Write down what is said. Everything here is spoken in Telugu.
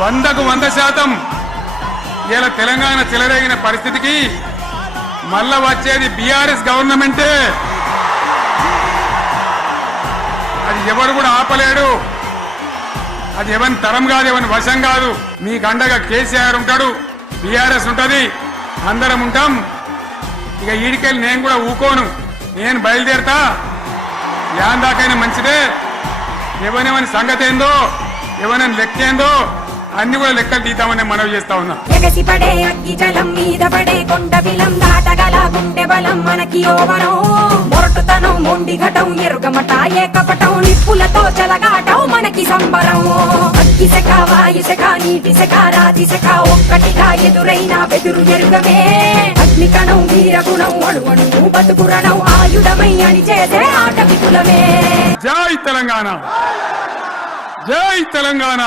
100% ఇలా తెలంగాణ చెలరేగిన పరిస్థితికి మళ్ళా వచ్చేది బీఆర్ఎస్ గవర్నమెంటే. అది ఎవరు కూడా ఆపలేడు. అది ఎవరి తరం కాదు, ఎవరి వశం కాదు. మీకు అండగా కేసీఆర్ ఉంటాడు, బీఆర్ఎస్ ఉంటది, అందరం ఉంటాం. ఇక ఈడికెళ్ళి నేను కూడా ఊకోను, నేను బయలుదేరతా. యాందాకైనా మంచిదే. ఎవరెవరి సంగతి ఏందో, ఎవరైనా లెక్క ఏందో అన్ని కూడా లెక్కలు తీద్దామని మనవి చేస్తా ఉన్నా. ఎగసిపడే అగ్గి జలం మీద పడే కొండ బిలం దాటగల గుండె బలం మనకి ఓవరం. మొరటుతనం మొండి ఘటం ఎరుగమట ఏకపటం నిప్పులతో చెలగాటం మనకి సంబరం. అగ్గి శక వాయు శక నీటి శక రాతి శక ఒక్కటిగా ఎదురైన బెదురు ఎరుగమే. అగ్ని కణం వీరగుణం అణువణువు బతుకురణం ఆయుధమై అని చేసే ఆట విపులమే. జై తెలంగాణ, జై తెలంగాణ.